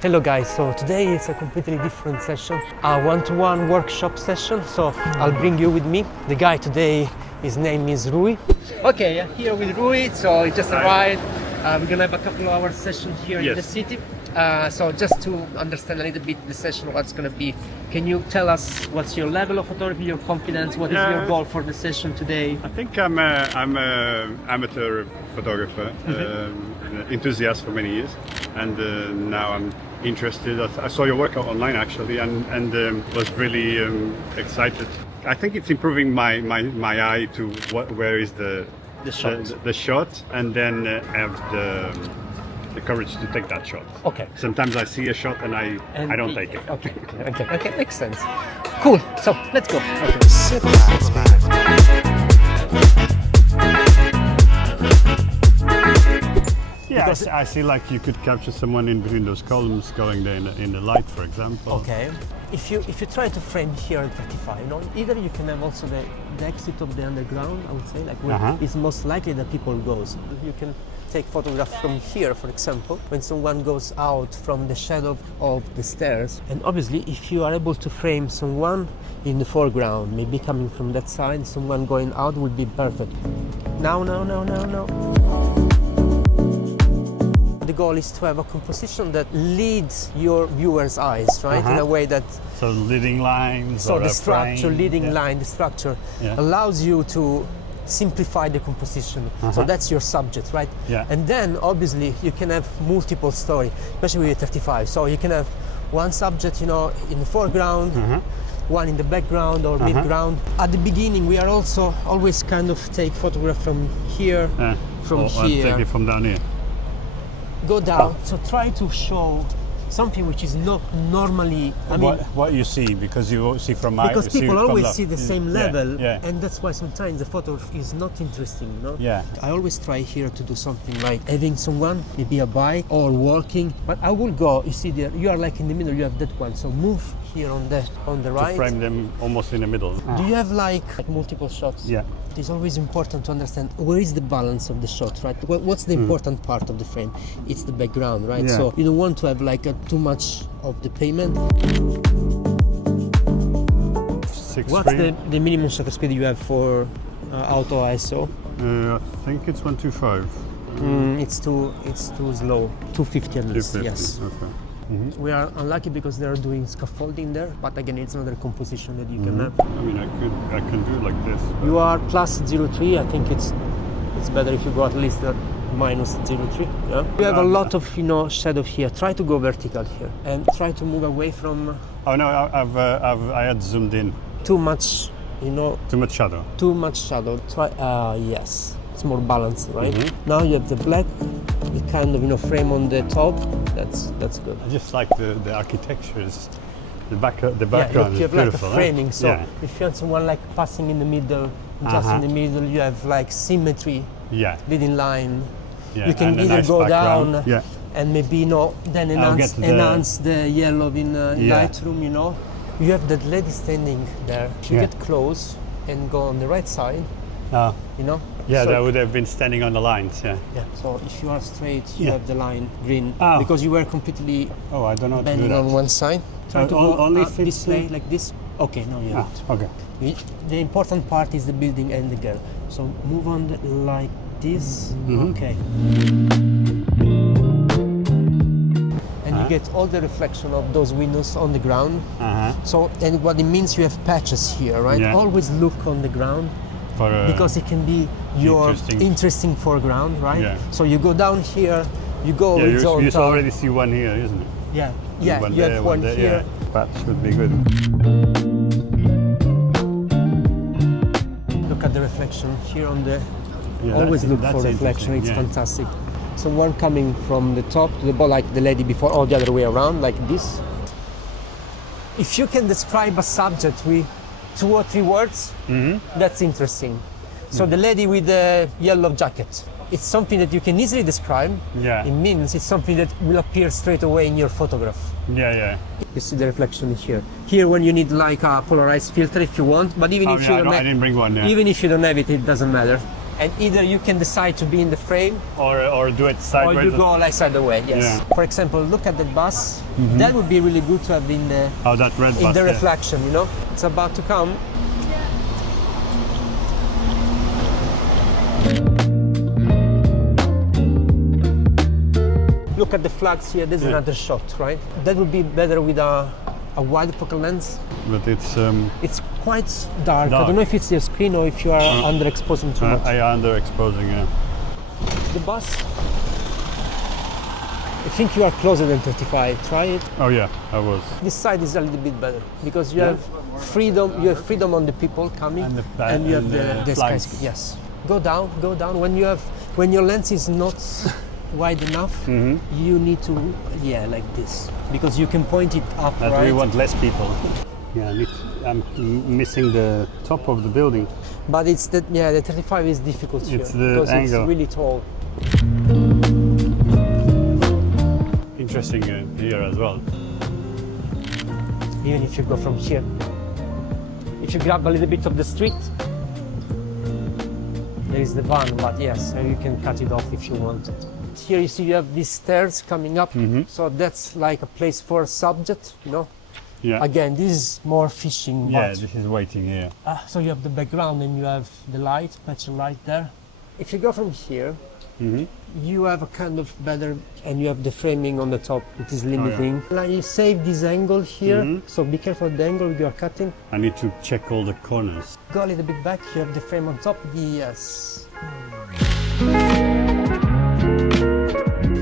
Hello guys, so today it's a completely different session, a one-to-one workshop session, so I'll bring you with me. The guy today, his name is Rui. Okay, here with Rui, so he just arrived. We're gonna have a couple of hours session here in the city. So just to understand a little bit the session, what's gonna be, can you tell us what's your level of photography, your confidence, what is your goal for the session today? I think I'm an amateur photographer, enthusiast for many years, and now I'm interested. I saw your work online actually, and was really excited. I think it's improving my eye to where is the shot, and then have the courage to take that shot. Okay. Sometimes I see a shot and I don't take it. Okay, makes sense. Cool. So let's go. Yeah, I see like you could capture someone in between those columns going there in the light, for example. Okay. If you try to frame here at 35, either you can have also the exit of the underground, I would say, like where it's most likely that people goes. You can take photograph from here, for example, when someone goes out from the shadow of the stairs. And obviously, if you are able to frame someone in the foreground, maybe coming from that side, someone going out would be perfect. No. The goal is to have a composition that leads your viewer's eyes, right? In a way that... So leading lines. So the structure, line, the structure allows you to simplify the composition. So that's your subject, right? Yeah. And then obviously you can have multiple stories, especially with 35. So you can have one subject, in the foreground, one in the background or midground. At the beginning, we are also always kind of take photograph from here, from here. Take it from down here. Go down, so try to show something which is not normally, what you see, because you see from my... Because people always see the same level, and that's why sometimes the photo is not interesting, Yeah. I always try here to do something like having someone, maybe a bike or walking, but I will go, you see there, you are like in the middle, you have that one, so move here on the right. To frame them almost in the middle. Do you have like multiple shots? Yeah. It's always important to understand where is the balance of the shot, right? What's the important part of the frame? It's the background, right? Yeah. So you don't want to have like too much of the payment. What's the minimum shutter speed you have for auto ISO? I think it's 125. It's too slow. 250 at least. 250. Yes. Okay. We are unlucky because they are doing scaffolding there, but again, it's another composition that you can have. I mean, I can do it like this. You are plus 0.3. I think it's better if you go at least at minus 0.3. Yeah. You have a lot of shadow here. Try to go vertical here and try to move away from. Oh no, I had zoomed in. Too much, Too much shadow. Too much shadow. Try. Yes. It's more balanced, right? Now you have the black, the kind of frame on the top. That's good. I just like the architectures, the background you is have beautiful. like a framing. So if you have someone like passing in the middle, just in the middle, you have like symmetry. Yeah. Leading line. Yeah. You can either nice go background. down and maybe then enhance the yellow in Lightroom. You have that lady standing there. If you get close and go on the right side, Yeah, so, that would have been standing on the lines, Yeah. So if you are straight, you have the line green because you were completely I don't know bending on one side. Try to go only this way, like this. Okay, no, you don't. Okay. The important part is the building and the girl. So move on like this. Okay. And you get all the reflection of those windows on the ground. So, and what it means, you have patches here, right? Yeah. Always look on the ground. Because it can be your interesting foreground, right? Yeah. So you go down here, you go horizontal. You already see one here, isn't it? Yeah, One you there, have one there, here. That should be good. Look at the reflection here on the... Yeah, always look that's for reflection, it's yeah. fantastic. Someone coming from the top to the bottom, like the lady before, or the other way around, like this. If you can describe a subject with 2 or 3 words, that's interesting. So the lady with the yellow jacket, it's something that you can easily describe. Yeah. It means it's something that will appear straight away in your photograph. Yeah. You see the reflection here. Here when you need like a polarized filter if you want, but even if you don't I didn't bring one, even if you don't have it, it doesn't matter. And either you can decide to be in the frame or do it sideways. or you go like side away, yes. Yeah. For example, look at the bus. That would be really good to have in the, that red in bus, the yeah. reflection, you know? It's about to come. Look at the flags here, there's another shot, right? That would be better with a wide focal lens. But it's quite dark. I don't know if it's your screen or if you are underexposing too much. I underexposing, yeah. The bus. I think you are closer than 35. Try it. Oh yeah, I was. This side is a little bit better because you have freedom. You have freedom on the people coming, and you have the flags. Yes. Go down. Go down. When your lens is not wide enough, you need to like this because you can point it up. But right? we want less people. Yeah, I'm missing the top of the building. But it's the 35 is difficult here It's the because angle. it's really tall. Interesting here as well. Even if you go from here, if you grab a little bit of the street, there is the van. But yes, you can cut it off if you want it. Here you see you have these stairs coming up, so that's like a place for a subject, you know. Yeah. Again, this is more fishing. Yeah, but, this is waiting here. so you have the background and you have the light, patch of light there. If you go from here, you have a kind of better, and you have the framing on the top. It is limiting. Like you save this angle here, so be careful of the angle you are cutting. I need to check all the corners. Go a little bit back. You have the frame on top. Yes.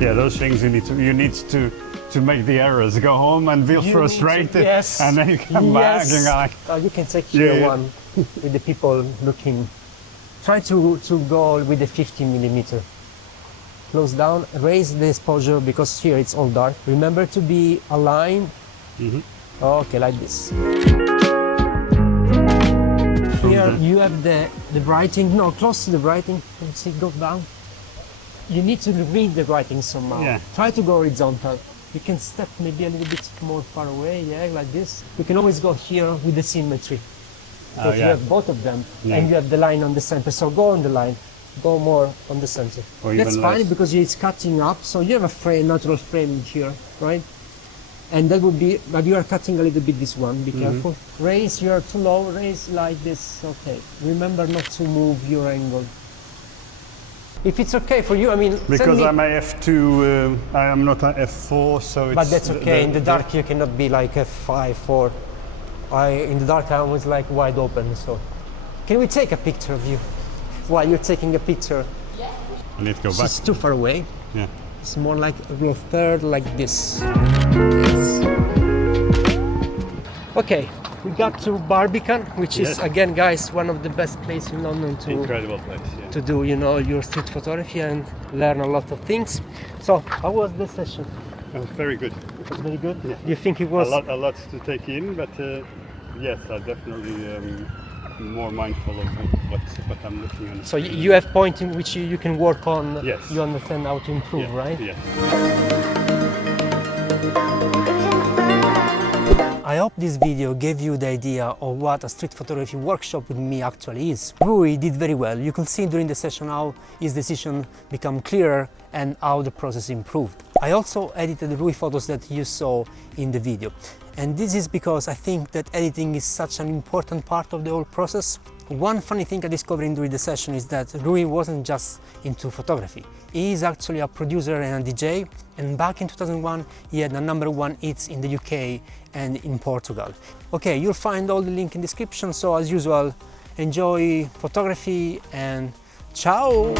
Yeah, those things you need to make the errors. Go home and feel frustrated, and then you come back and go like. You can take here one with the people looking. Try to go with the 50mm. Close down, raise the exposure because here it's all dark. Remember to be aligned. Okay, like this. Here you have the writing. No, close to the writing. Let's see, go down. You need to read the writing somehow. Yeah. Try to go horizontal. You can step maybe a little bit more far away, like this. You can always go here with the symmetry. Because you have both of them, and you have the line on the center. So go on the line, go more on the center. That's fine because it's cutting up, so you have a frame, natural frame here, right? And that would be, but you are cutting a little bit this one, be careful. Raise, you are too low, raise like this, okay. Remember not to move your angle. If it's okay for you, I mean, because I'm a F2, I am not a F4, so it's. But that's okay. In the dark, you cannot be like F5, 4. In the dark, I was like wide open. So, can we take a picture of you while you're taking a picture? Yeah. I need to go back. It's too far away. Yeah. It's more like a third, like this. Yes. Okay. We got to Barbican, which is again, guys, one of the best places in London to incredible place, to do, your street photography and learn a lot of things. So, how was the session? It was very good. It was very good. Yeah. Do you think it was a lot to take in? But yes, I definitely more mindful of what I'm looking at. So you have points in which you can work on. Yes. You understand how to improve, right? Yes. I hope this video gave you the idea of what a street photography workshop with me actually is. Rui did very well. You could see during the session how his decision became clearer and how the process improved. I also edited the Rui photos that you saw in the video. And this is because I think that editing is such an important part of the whole process. One funny thing I discovered during the session is that Rui wasn't just into photography. He is actually a producer and a DJ, and back in 2001 he had a #1 hits in the UK and in Portugal. Okay, you'll find all the link in the description, so as usual, enjoy photography and ciao!